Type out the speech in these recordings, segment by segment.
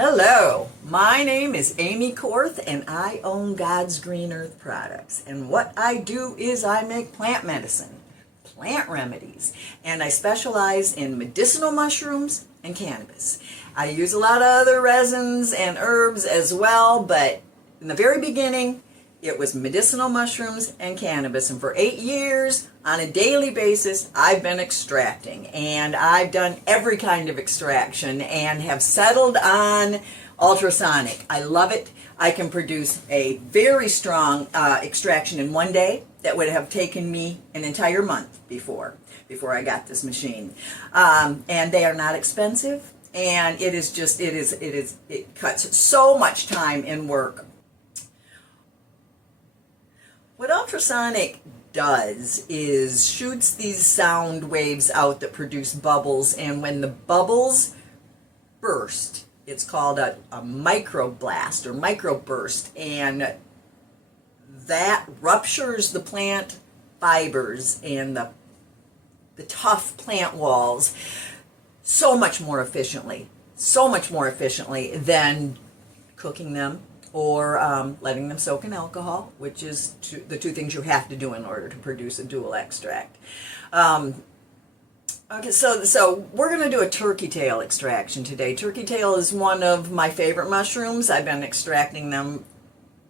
Hello, my name is Amy Korth and I own God's Green Earth Products. And what I do is I make plant medicine, plant remedies, and I specialize in medicinal mushrooms and cannabis. I use a lot of other resins and herbs as well, but in the very beginning, it was medicinal mushrooms and cannabis. And for 8 years, on a daily basis, I've been extracting. And I've done every kind of extraction and have settled on ultrasonic. I love it. I can produce a very strong extraction in one day that would have taken me an entire month before I got this machine. And they are not expensive. And it cuts so much time and work. What ultrasonic does is shoots these sound waves out that produce bubbles, and when the bubbles burst, it's called a microblast or microburst, and that ruptures the plant fibers and the tough plant walls so much more efficiently than cooking them or letting them soak in alcohol, which is the two things you have to do in order to produce a dual extract. Okay, so we're going to do a turkey tail extraction today. Turkey tail is one of my favorite mushrooms. I've been extracting them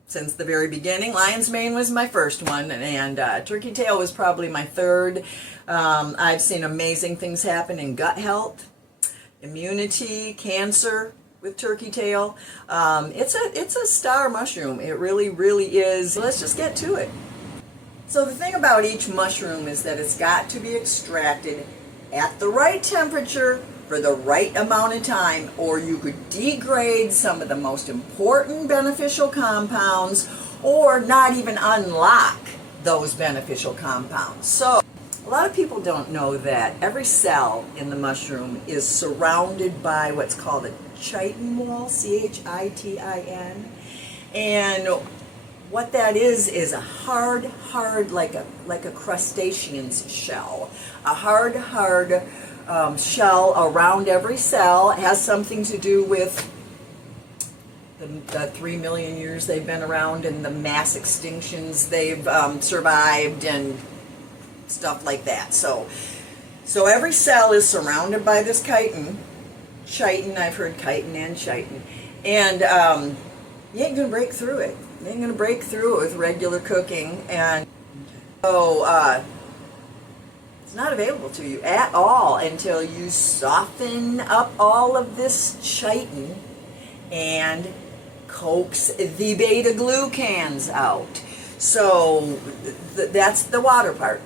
since the very beginning. Lion's mane was my first one, and turkey tail was probably my third. I've seen amazing things happen in gut health, immunity, cancer, with turkey tail. It's a star mushroom. It really is. Let's just get to it. So the thing about each mushroom is that it's got to be extracted at the right temperature for the right amount of time, or you could degrade some of the most important beneficial compounds or not even unlock those beneficial compounds. So a lot of people don't know that every cell in the mushroom is surrounded by what's called a chitin wall, C-H-I-T-I-N, and what that is a hard, like a crustacean's shell, a hard shell around every cell. It has something to do with the 3 million years they've been around and the mass extinctions they've survived and stuff like that. So every cell is surrounded by this chitin. I've heard chitin and chitin, and you ain't gonna break through it. You ain't gonna break through it with regular cooking, and so it's not available to you at all until you soften up all of this chitin and coax the beta glucans out. So that's the water part.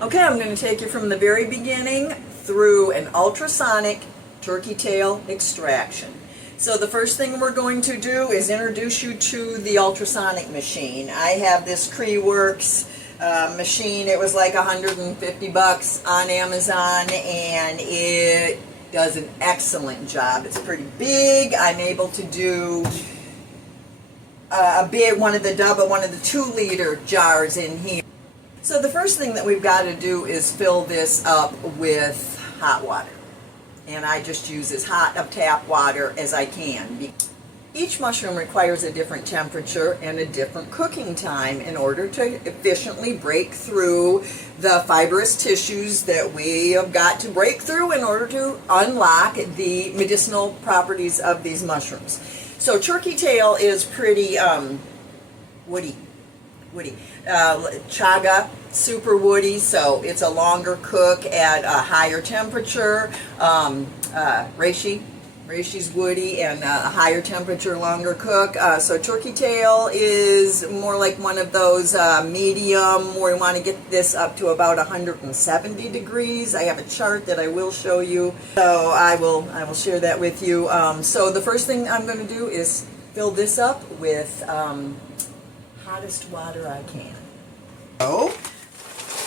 Okay, I'm going to take you from the very beginning through an ultrasonic turkey tail extraction. So the first thing we're going to do is introduce you to the ultrasonic machine. I have this Creeworks machine. It was like $150 on Amazon, and it does an excellent job. It's pretty big. I'm able to do one of the 2-liter jars in here. So the first thing that we've got to do is fill this up with hot water. And I just use as hot of tap water as I can. Each mushroom requires a different temperature and a different cooking time in order to efficiently break through the fibrous tissues that we have got to break through in order to unlock the medicinal properties of these mushrooms. So turkey tail is pretty woody. Chaga, super woody, so it's a longer cook at a higher temperature. Reishi's woody and a higher temperature, longer cook. So turkey tail is more like one of those medium, where we want to get this up to about 170 degrees. I have a chart that I will show you, so I will share that with you. So the first thing I'm going to do is fill this up with hottest water I can. So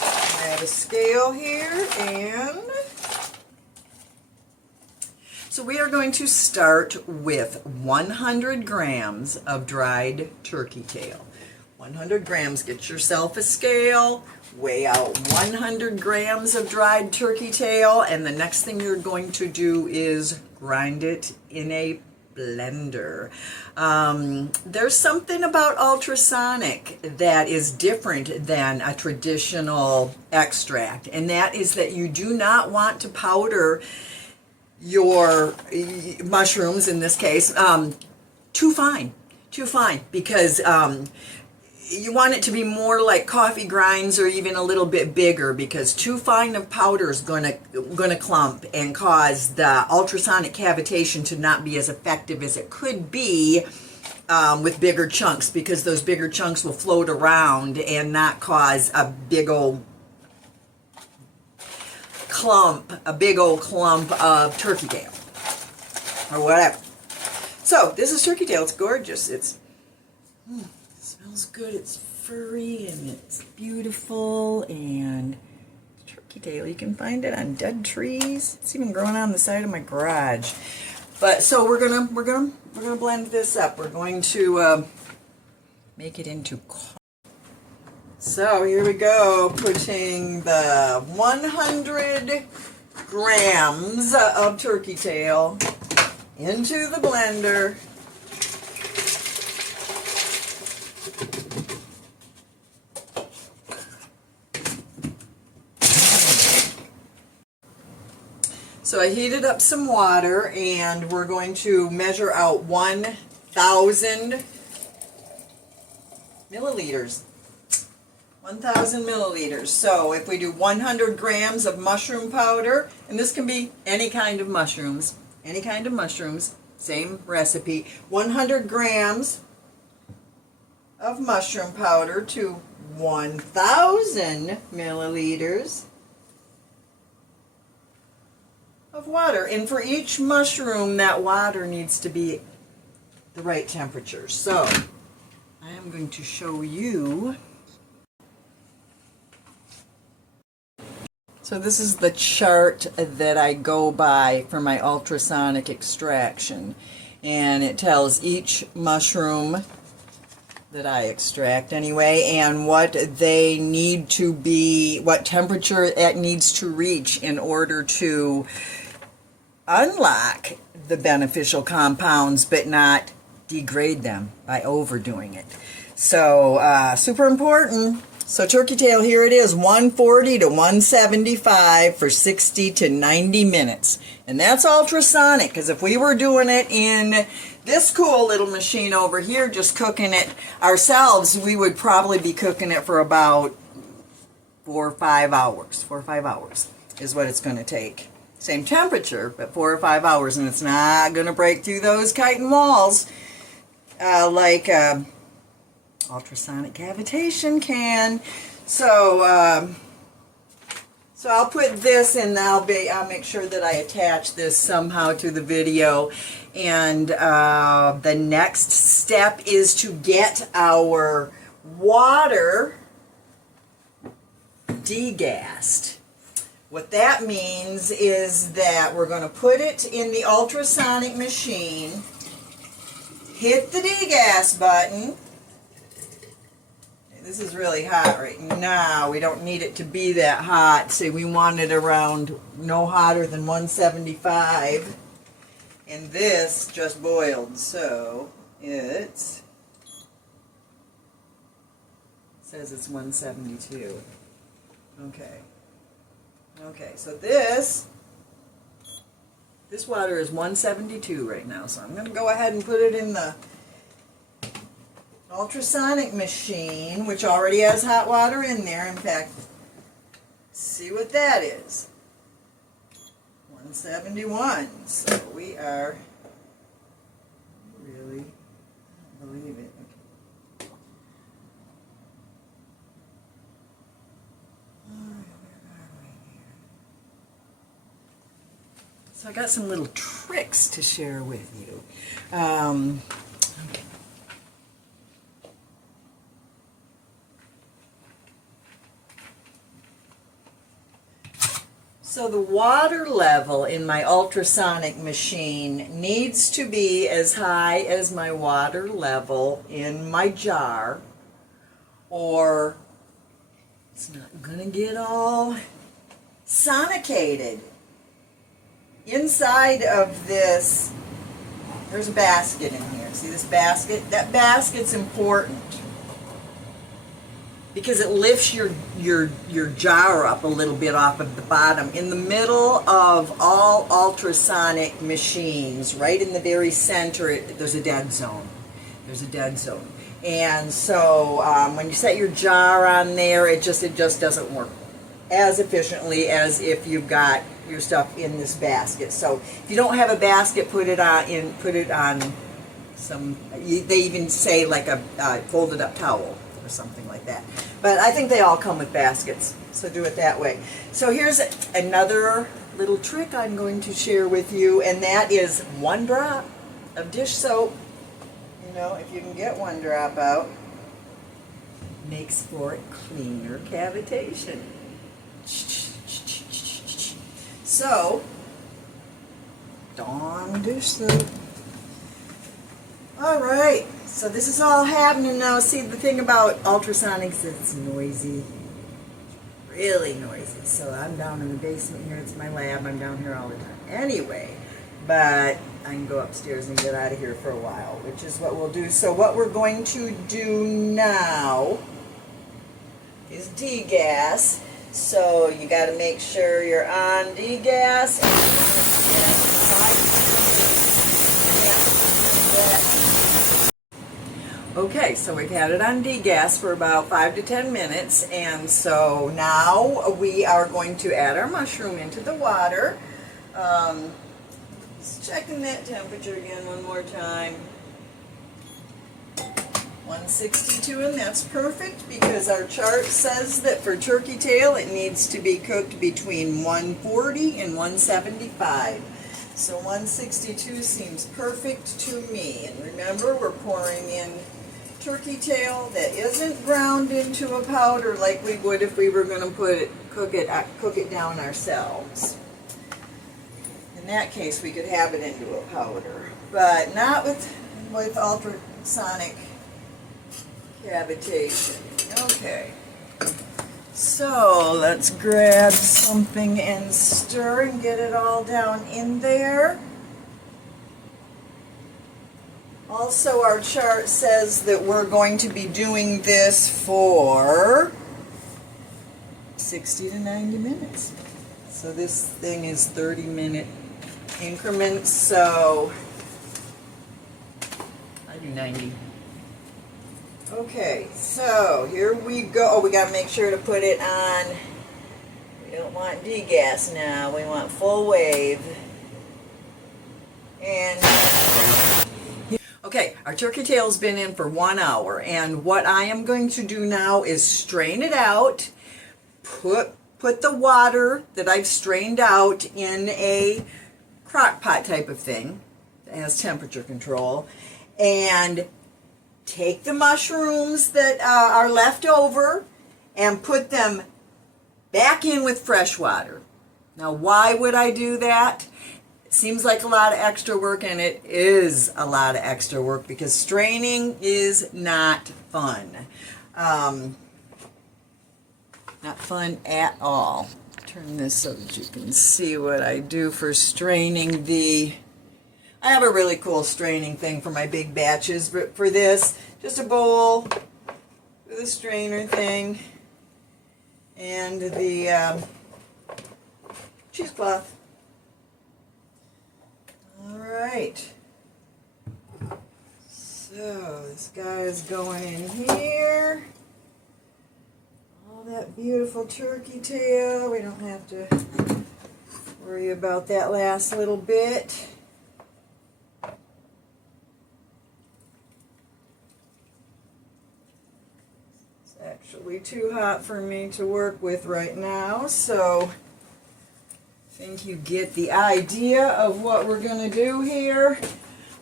I have a scale here, and so we are going to start with 100 grams of dried turkey tail. 100 grams, get yourself a scale, weigh out 100 grams of dried turkey tail, and the next thing you're going to do is grind it in a blender. There's something about ultrasonic that is different than a traditional extract, and that is that you do not want to powder your mushrooms, in this case, too fine, because you want it to be more like coffee grinds or even a little bit bigger, because too fine of powder is gonna clump and cause the ultrasonic cavitation to not be as effective as it could be with bigger chunks, because those bigger chunks will float around and not cause a big old clump of turkey tail or whatever. So this is turkey tail. It's gorgeous. It smells good. It's furry and it's beautiful. And turkey tail, you can find it on dead trees. It's even growing on the side of my garage. But so we're gonna blend this up. We're going to make it into coffee. So here we go, putting the 100 grams of turkey tail into the blender. So I heated up some water, and we're going to measure out 1,000 milliliters. 1,000 milliliters. So if we do 100 grams of mushroom powder, and this can be any kind of mushrooms, same recipe, 100 grams of mushroom powder to 1,000 milliliters of water. And for each mushroom, that water needs to be the right temperature. So I am going to show you. So this is the chart that I go by for my ultrasonic extraction, and it tells each mushroom that I extract anyway, and what they need to be, what temperature it needs to reach in order to unlock the beneficial compounds but not degrade them by overdoing it. So super important. So turkey tail, here it is, 140 to 175 for 60 to 90 minutes. And that's ultrasonic, because if we were doing it in this cool little machine over here, just cooking it ourselves, we would probably be cooking it for about 4 or 5 hours. 4 or 5 hours is what it's going to take. Same temperature, but 4 or 5 hours, and it's not going to break through those chitin walls like ultrasonic cavitation can. So I'll put this, and I'll make sure that I attach this somehow to the video. And the next step is to get our water degassed. What that means is that we're going to put it in the ultrasonic machine, hit the degas button. This is really hot right now. We don't need it to be that hot. Say we want it around no hotter than 175. And this just boiled, so it says it's 172. Okay, so this water is 172 right now, so I'm going to go ahead and put it in the ultrasonic machine, which already has hot water in there. In fact, see what that is. 171. So we are really, I don't believe it. Okay. So I got some little tricks to share with you. Okay. So the water level in my ultrasonic machine needs to be as high as my water level in my jar, or it's not going to get all sonicated. inside of this, there's a basket in here. See this basket? That basket's important because it lifts your jar up a little bit off of the bottom. In the middle of all ultrasonic machines, right in the very center, there's a dead zone. There's a dead zone. And so when you set your jar on there, it just doesn't work as efficiently as if you've got your stuff in this basket. So if you don't have a basket, put it on some, they even say like a folded up towel or something like that. But I think they all come with baskets, so do it that way. So here's another little trick I'm going to share with you, and that is 1 drop of dish soap. You know, if you can get 1 drop out, makes for cleaner cavitation. So, Dawn dish soap. All right, so this is all happening now. See, the thing about ultrasonics, it's noisy, really noisy. So I'm down in the basement here. It's my lab. I'm down here all the time. Anyway, but I can go upstairs and get out of here for a while, which is what we'll do. So what we're going to do now is degas. So you got to make sure you're on degas. Okay, so we've had it on degas for about 5 to 10 minutes, and so now we are going to add our mushroom into the water. Just checking that temperature again one more time. 162, and that's perfect because our chart says that for turkey tail it needs to be cooked between 140 and 175. So 162 seems perfect to me. And remember, we're pouring in turkey tail that isn't ground into a powder like we would if we were going to cook it down ourselves. In that case, we could have it into a powder, but not with ultrasonic cavitation. Okay, so let's grab something and stir and get it all down in there. Also, our chart says that we're going to be doing this for 60 to 90 minutes. So this thing is 30-minute increments, so I do 90. Okay, so here we go. Oh, we got to make sure to put it on. We don't want degas now. We want full wave. And okay, our turkey tail's been in for 1 hour, and what I am going to do now is strain it out, put the water that I've strained out in a crock pot type of thing that has temperature control, and take the mushrooms that are left over and put them back in with fresh water. Now, why would I do that? It seems like a lot of extra work, and it is a lot of extra work because straining is not fun. Not fun at all. Turn this so that you can see what I do for straining I have a really cool straining thing for my big batches, but for this, just a bowl with a strainer thing and the cheesecloth. All right. So this guy is going in here. All that beautiful turkey tail. We don't have to worry about that last little bit. Actually too hot for me to work with right now, so I think you get the idea of what we're going to do here.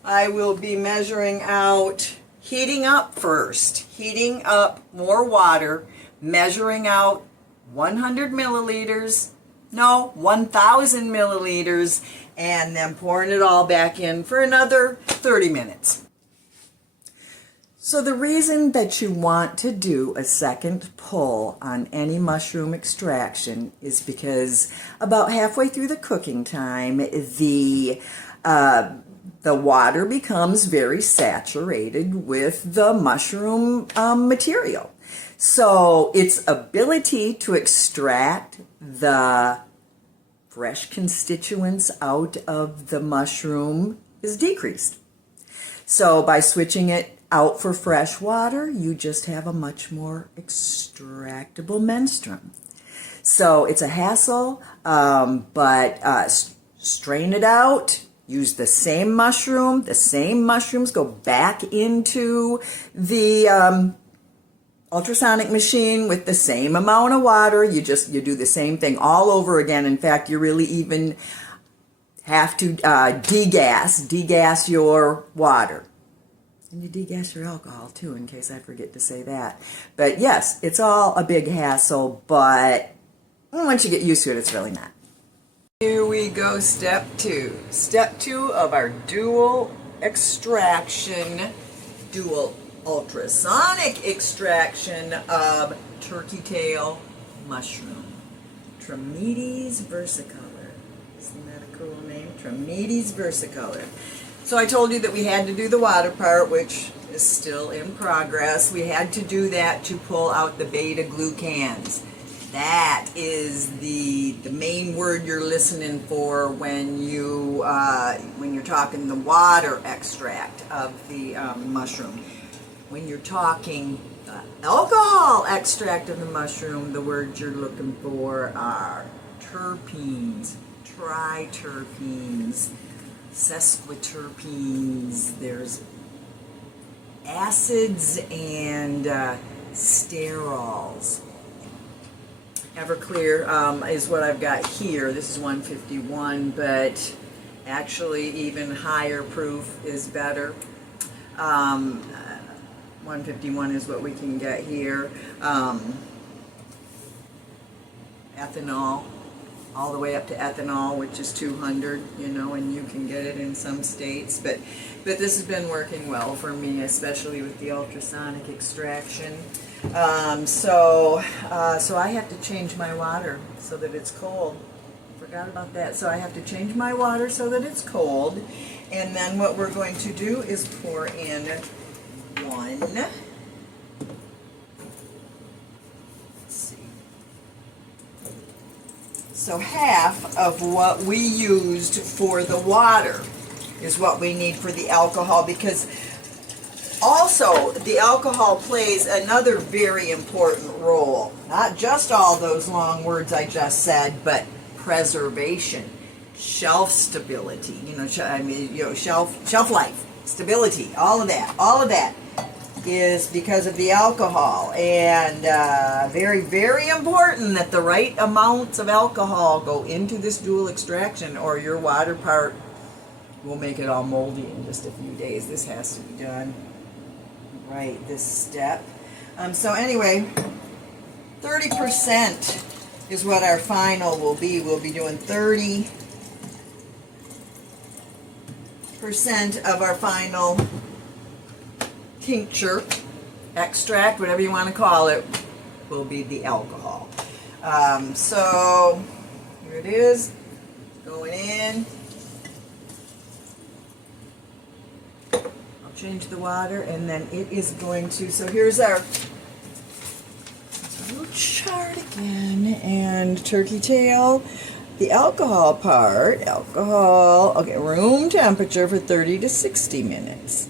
I will be measuring out, heating up first, heating up more water, measuring out 100 milliliters, no, 1,000 milliliters, and then pouring it all back in for another 30 minutes. So the reason that you want to do a second pull on any mushroom extraction is because about halfway through the cooking time, the water becomes very saturated with the mushroom material. So its ability to extract the fresh constituents out of the mushroom is decreased. So by switching it out for fresh water, you just have a much more extractable menstruum. So it's a hassle, but strain it out, use the same mushroom. The same mushrooms go back into the ultrasonic machine with the same amount of water. You do the same thing all over again. In fact, you really even have to degas your water. And you degas your alcohol too, in case I forget to say that. But yes, it's all a big hassle, but once you get used to it, it's really not. Here we go, step 2. Step 2 of our dual ultrasonic extraction of turkey tail mushroom. Trametes versicolor. Isn't that a cool name? Trametes versicolor. So I told you that we had to do the water part, which is still in progress. We had to do that to pull out the beta-glucans. That is the main word you're listening for when you're talking the water extract of the mushroom. When you're talking the alcohol extract of the mushroom, the words you're looking for are terpenes, triterpenes, sesquiterpenes. There's acids and sterols. Everclear is what I've got here. This is 151, but actually even higher proof is better. 151 is what we can get here. Ethanol, all the way up to ethanol, which is 200, and you can get it in some states. But this has been working well for me, especially with the ultrasonic extraction. So I have to change my water so that it's cold. Forgot about that. So I have to change my water so that it's cold. And then what we're going to do is pour in one. Let's see. So half of what we used for the water is what we need for the alcohol, because also the alcohol plays another very important role. Not just all those long words I just said, but preservation, shelf stability, shelf life, stability, all of that is because of the alcohol. And very, very important that the right amounts of alcohol go into this dual extraction, or your water part will make it all moldy in just a few days. This has to be done right this step. So anyway, 30% is what our final will be. We'll be doing 30% of our final tincture, extract, whatever you want to call it, will be the alcohol. So here it is, going in. I'll change the water, and then it is going to, so here's our little chart again, and turkey tail, the alcohol part, okay, room temperature for 30 to 60 minutes.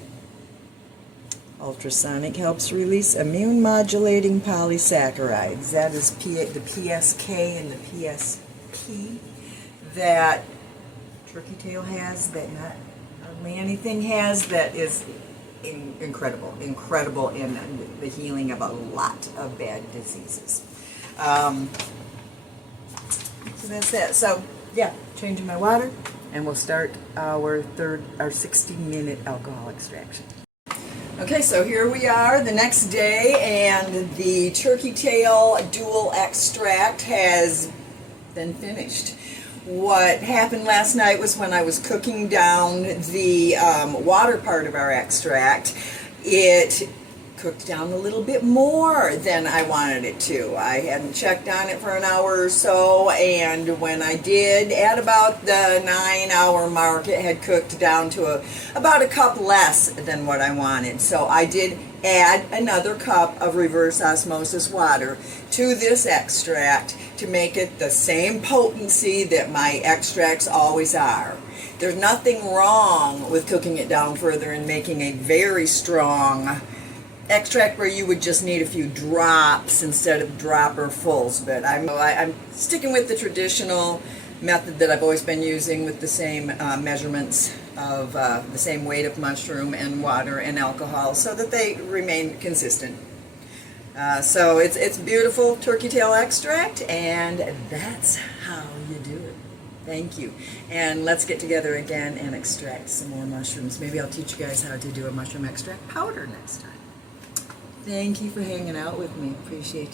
Ultrasonic helps release immune modulating polysaccharides. That is the PSK and the PSP that turkey tail has, that not hardly anything has, that is incredible in the healing of a lot of bad diseases. So that's that. So yeah, changing my water, and we'll start our 60-minute alcohol extraction. Okay, so here we are the next day, and the turkey tail dual extract has been finished. What happened last night was, when I was cooking down the water part of our extract, it cooked down a little bit more than I wanted it to. I hadn't checked on it for an hour or so, and when I did, at about the 9-hour mark, it had cooked down to about a cup less than what I wanted. So I did add another cup of reverse osmosis water to this extract to make it the same potency that my extracts always are. There's nothing wrong with cooking it down further and making a very strong extract where you would just need a few drops instead of dropperfuls, but I'm sticking with the traditional method that I've always been using with the same measurements of the same weight of mushroom and water and alcohol so that they remain consistent. So it's beautiful turkey tail extract, and that's how you do it. Thank you. And let's get together again and extract some more mushrooms. Maybe I'll teach you guys how to do a mushroom extract powder next time. Thank you for hanging out with me. Appreciate you.